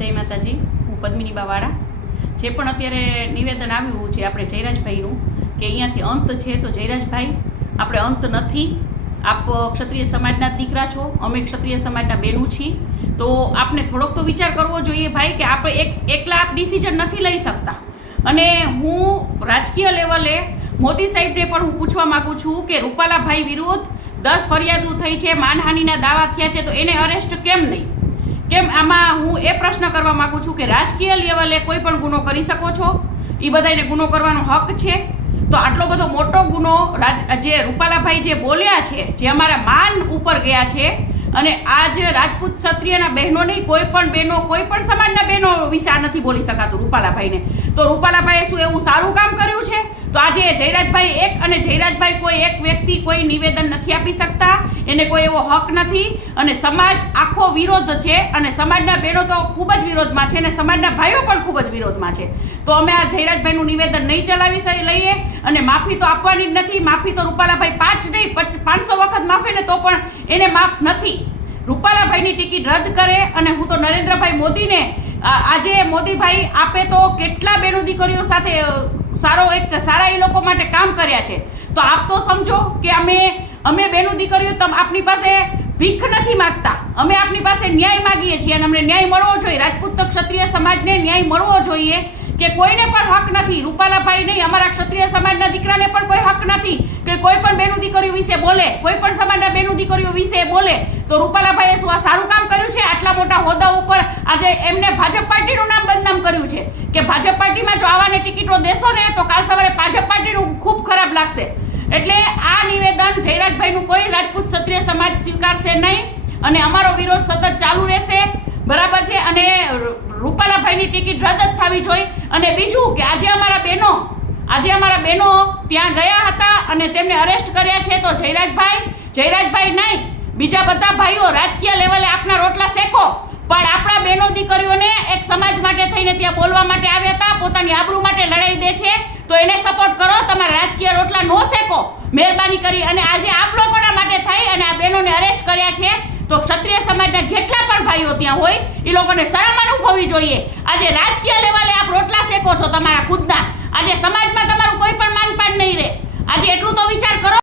જય માતાજી, હું પદ્મિની બાવાળા. જે પણ અત્યારે નિવેદન આવ્યું છે આપણે જયરાજભાઈનું કે અહીંયાથી અંત છે, તો જયરાજભાઈ આપણે અંત નથી. આપ ક્ષત્રિય સમાજના દીકરા છો, અમે ક્ષત્રિય સમાજના બહેનો છીએ, તો આપને થોડોક તો વિચાર કરવો જોઈએ ભાઈ કે આપણે એકલા આપ ડિસિઝન નથી લઈ શકતા. અને હું રાજકીય લેવલે મોદી સાહેબને પણ હું પૂછવા માગું છું કે રૂપાલાભાઈ વિરુદ્ધ 10 ફરિયાદો થઈ છે, માનહાનિના દાવા થયા છે, તો એને અરેસ્ટ કેમ નહીં? કેમ? આમાં હું એ પ્રશ્ન કરવા માગું છું કે રાજકીય લેવલે કોઈ પણ ગુનો કરી શકો છો, એ બધાને ગુનો કરવાનો હક છે. તો આટલો બધો મોટો ગુનો જે રૂપાલાભાઈ જે બોલ્યા છે, જે અમારા માન ઉપર ગયા છે, અને આજ રાજપૂત ક્ષત્રિયના બહેનો નહીં, કોઈ પણ બહેનો, કોઈ પણ સમાજના બહેનો વિશે આ નથી બોલી શકાતું રૂપાલાભાઈને. તો રૂપાલાભાઈએ શું એવું સારું કામ કર્યું છે? તો આજે જયરાજભાઈ એક, અને જયરાજભાઈ કોઈ એક વ્યક્તિ કોઈ નિવેદન નથી આપી શકતા, એને કોઈ એવો હક નથી. અને સમાજ આખો વિરોધ છે, અને સમાજના બહેનો તો ખૂબ જ વિરોધમાં છે, અને સમાજના ભાઈઓ પણ ખૂબ જ વિરોધમાં છે. તો અમે આ જયરાજભાઈનું નિવેદન નહીં ચલાવી લઈએ, અને માફી તો આપવાની જ નથી. માફી તો રૂપાલાભાઈ 5 નહીં 500 વખત માફી ને તો પણ એને માફ નથી. રૂપાલાભાઈની ટિકિટ રદ કરે. અને હું તો નરેન્દ્રભાઈ મોદીને આજે મોદીભાઈ આપે તો કેટલા બહેનો દીકરીઓ સાથે સારા એ લોકો માટે કામ કર્યા છે. તો આપ તો સમજો કે અમે બહેનો દીકરીઓ આપની પાસે ભીખ નથી માગતા, અમે આપની પાસે ન્યાય માગીએ છીએ, અને અમને ન્યાય મળવો જોઈએ. રાજપૂત ક્ષત્રિય સમાજને ન્યાય મળવો જોઈએ કે કોઈને પણ હક નથી. રૂપાલાભાઈ નહીં, અમારા ક્ષત્રિય સમાજના દીકરાને પણ કોઈ હક નથી કે કોઈ પણ બહેનો દીકરીઓ વિશે બોલે, કોઈ પણ સમાજના બહેનો દીકરીઓ વિશે બોલે. તો રૂપાલાભાઈએ શું આ સારું કામ કર્યું છે? આટલા મોટા હોદ્દા ઉપર આજે એમને ભાજપ પાર્ટીનું નામ બદનામ કર્યું છે કે ભાજપ પાર્ટીમાં જો આવાને ટિકિટો દેશો ને તો કાલ સવારે ભાજપ પાર્ટીનું ખૂબ ખરાબ લાગશે. એટલે આ નિવેદન જયરાજભાઈનું કોઈ રાજપૂત ક્ષત્રિય સમાજ સ્વીકારશે નહીં, અને અમારો વિરોધ સતત ચાલુ રહેશે. બરાબર છે? અને રૂપાલાભાઈની ટિકિટ રદ જ થવી જોઈએ. અને બીજું કે આજે અમારા બહેનો ત્યાં ગયા હતા અને તેમને અરેસ્ટ કર્યા છે. તો જયરાજભાઈ નહીં, બીજા બધા ભાઈઓ રાજકીય લેવલે આપના રોટલા શેકો, પણ આપણા બહેનો દીકરીઓને એક સમાજ માટે થઈને ત્યાં બોલવા માટે આવ્યા હતા, પોતાની આબરૂ માટે લડાઈ દે છે, તો એને સપોર્ટ કરો. તમારા રાજકીય રોટલા નો શેકો મહેરબાની કરી. અને આજે આપ લોકોના માટે થઈ અને આ બહેનોને અરેસ્ટ કર્યા છે, તો ક્ષત્રિય સમાજના જેટલા પણ ભાઈઓ ત્યાં હોય એ લોકોને શરમ અનુભવવી જોઈએ. આજે રાજકીય લેવલે આપ રોટલા શેકો છો તમારા ખુદના. આજે સમાજમાં તમારું કોઈ પણ માનપાન નહીં રહે. આજે એટલું તો વિચાર કરો